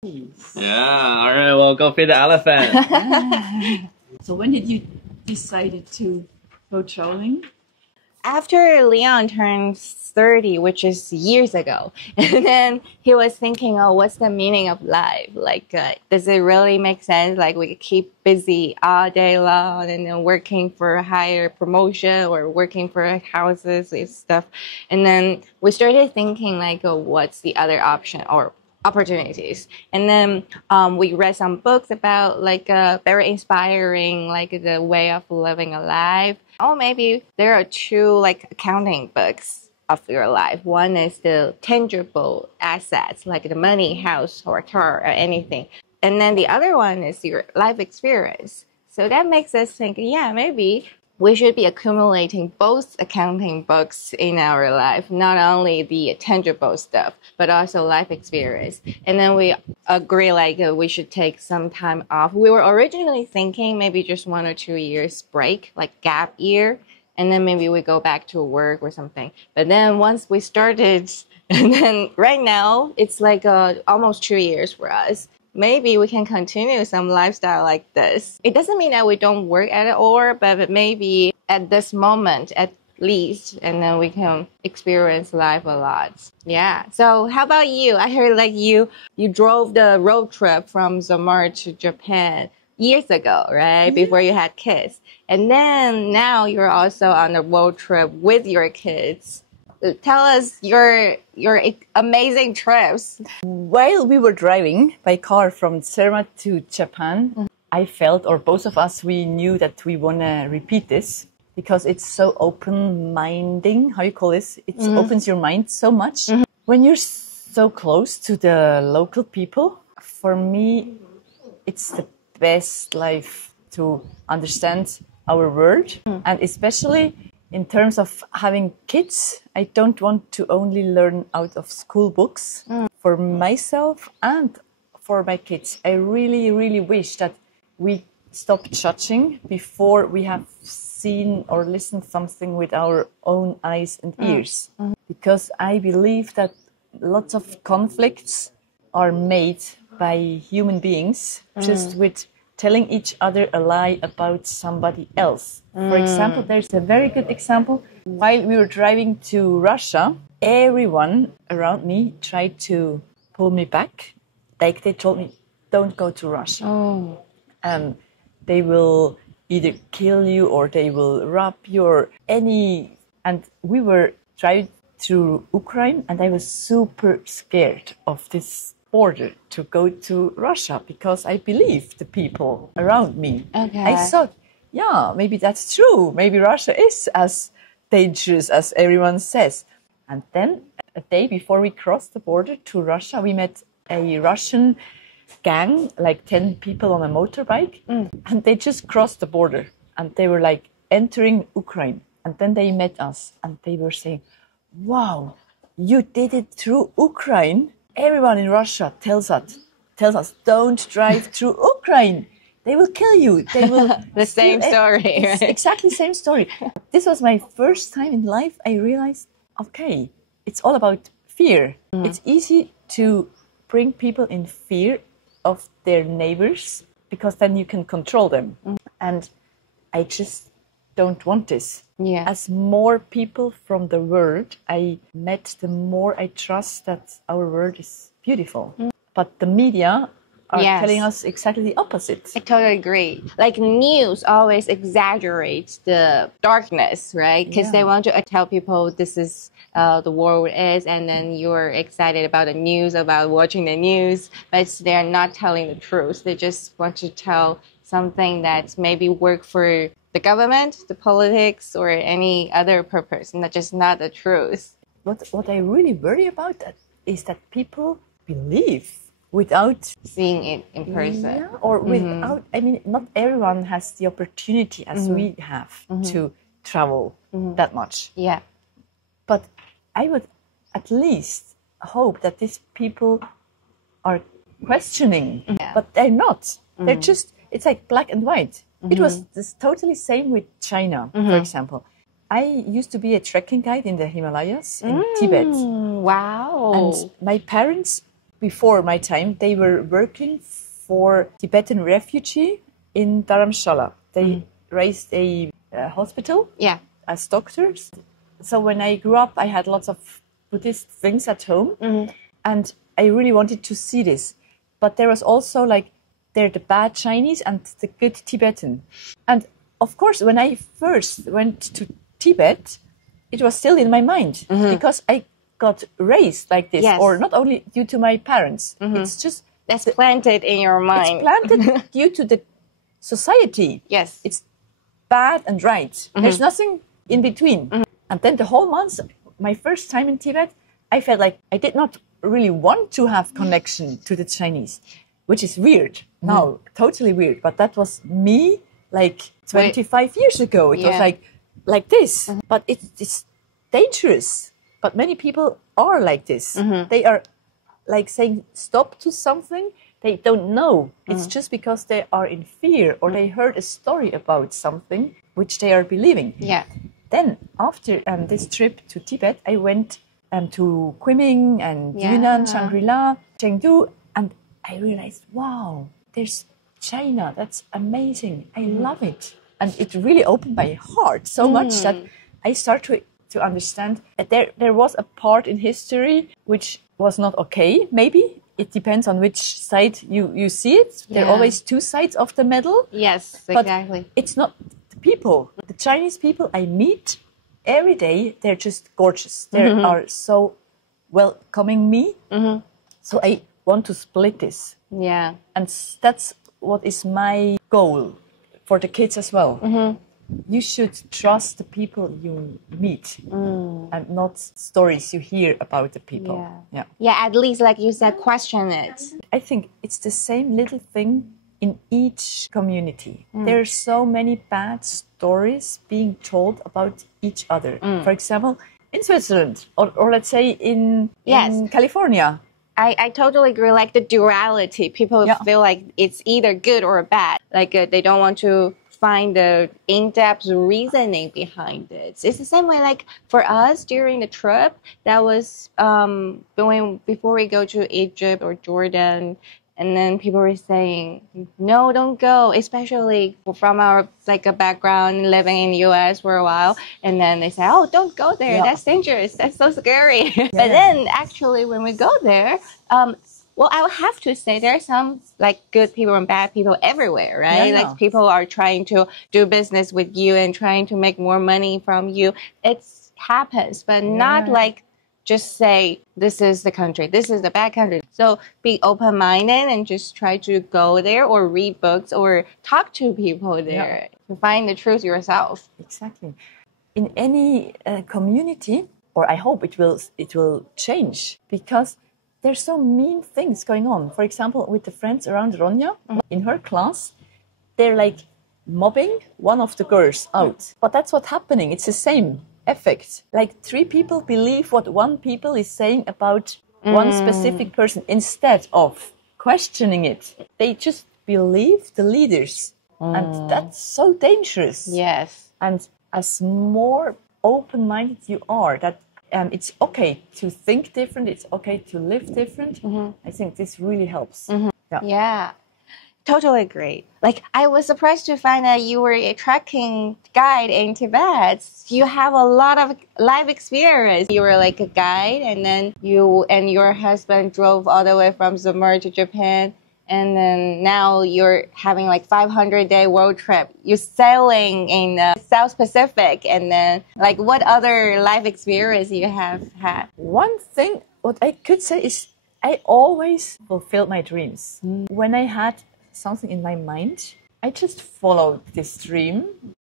Yeah, all right, well, go feed the elephant. So when did you decide to go traveling? After Leon turned 30, which is years ago, and then he was thinking, oh, what's the meaning of life? Like, does it really make sense? Like, we keep busy all day long and then working for a higher promotion or working for houses and stuff. And then we started thinking, like, oh, what's the other option or opportunities? And then we read some books about like very inspiring, like the way of living a life. Oh, maybe there are two like accounting books of your life. One is the tangible assets, like the money, house, or car, or anything. And then the other one is your life experience. So that makes us think, yeah, maybe we should be accumulating both accounting books in our life, not only the tangible stuff, but also life experience. And then we agree like we should take some time off. We were originally thinking maybe just 1 or 2 years break, like gap year, and then maybe we go back to work or something. But then once we started, and then right now it's like almost 2 years for us. Maybe we can continue some lifestyle like this. It doesn't mean that we don't work at all, but maybe at this moment at least, and then we can experience life a lot. Yeah. So how about you? I heard like you drove the road trip from Zamar to Japan years ago, right? Before you had kids. And then now you're also on a road trip with your kids. Tell us your amazing trips. While we were driving by car from Zermatt to Japan, I felt, or both of us, we knew that we want to repeat this because it's so open-minding. How you call this? It opens your mind so much. When you're so close to the local people, for me, it's the best life to understand our world, and especially in terms of having kids, I don't want to only learn out of school books. For myself and for my kids, I really, really wish that we stop judging before we have seen or listened something with our own eyes and ears. Because I believe that lots of conflicts are made by human beings just with telling each other a lie about somebody else. For example, there's a very good example. While we were driving to Russia, everyone around me tried to pull me back. Like they told me, don't go to Russia. They will either kill you or they will rob you or any... And we were driving through Ukraine and I was super scared of this border to go to Russia because I believe the people around me. Okay. I thought, yeah, maybe that's true. Maybe Russia is as dangerous as everyone says. And then a day before we crossed the border to Russia, we met a Russian gang, like 10 people on a motorbike, and they just crossed the border and they were like entering Ukraine. And then they met us and they were saying, wow, you did it through Ukraine. Everyone in Russia tells us, don't drive through Ukraine. They will kill you. They will. The same story, right? Exactly the same story. This was my first time in life I realized, okay, it's all about fear. It's easy to bring people in fear of their neighbors because then you can control them. And I just don't want this. Yeah. As more people from the world I met, the more I trust that our world is beautiful. But the media are telling us exactly the opposite. I totally agree. Like news always exaggerates the darkness, right? Because they want to tell people this is the world is, and then you're excited about the news, about watching the news, but they're not telling the truth. They just want to tell something that maybe work for the government, the politics, or any other purpose, and that's just not the truth. What I really worry about that is that people believe without seeing it in person. Or without, I mean, not everyone has the opportunity as we have to travel that much. Yeah. But I would at least hope that these people are questioning, but they're not. They're just, it's like black and white. It was this totally same with China, for example. I used to be a trekking guide in the Himalayas in Tibet. Wow. And my parents before my time, they were working for Tibetan refugee in Dharamshala. They raised a hospital as doctors. So when I grew up, I had lots of Buddhist things at home, and I really wanted to see this. But there was also like, they're the bad Chinese and the good Tibetan. And of course, when I first went to Tibet, it was still in my mind because I got raised like this, or not only due to my parents. It's just that's planted in your mind. It's planted due to the society. Yes, it's bad and right. There's nothing in between. And then the whole month, my first time in Tibet, I felt like I did not really want to have connection to the Chinese, which is weird now, totally weird. But that was me like 25 years ago. It was like this, but it's dangerous. But many people are like this. They are like saying stop to something they don't know. It's just because they are in fear or they heard a story about something which they are believing. Yeah. Then after this trip to Tibet, I went to Kunming and Yunnan, Shangri-La, Chengdu, and I realized, wow, there's China. That's amazing. I love it. And it really opened my heart so much that I started to understand that there was a part in history which was not okay, maybe. It depends on which side you see it. There are always two sides of the medal. Yes, but exactly. It's not the people. The Chinese people I meet every day, they're just gorgeous. They are so welcoming me. So I want to split this. Yeah. And that's what is my goal for the kids as well. You should trust the people you meet and not stories you hear about the people. Yeah, at least, like you said, question it. I think it's the same little thing in each community. There are so many bad stories being told about each other. For example, in Switzerland, or let's say in California. I totally agree. Like the duality, people feel like it's either good or bad. Like they don't want to find the in-depth reasoning behind it. It's the same way like for us during the trip, that was before we go to Egypt or Jordan, and then people were saying, no, don't go, especially from our like a background living in the US for a while. And then they say, oh, don't go there. That's dangerous. That's so scary. But then actually when we go there, well, I would have to say there are some like good people and bad people everywhere, right? Like people are trying to do business with you and trying to make more money from you. It happens, but not like just say, this is the country, this is the bad country. So be open-minded and just try to go there or read books or talk to people there to find the truth yourself. Exactly. In any community, or I hope it will change, because there's so mean things going on. For example, with the friends around Ronja, in her class, they're like mobbing one of the girls out. But that's what's happening. It's the same effect. Like 3 people believe what one people is saying about one specific person instead of questioning it. They just believe the leaders. And that's so dangerous. Yes. And as more open-minded you are, that it's okay to think different, it's okay to live different. I think this really helps. Yeah, totally agree. Like, I was surprised to find that you were a trekking guide in Tibet. You have a lot of life experience. You were like a guide, and then you and your husband drove all the way from Samur to Japan. And then now you're having like 500-day world trip. You're sailing in the South Pacific. And then like what other life experience you have had? One thing, what I could say is I always fulfilled my dreams. When I had something in my mind, I just followed this dream.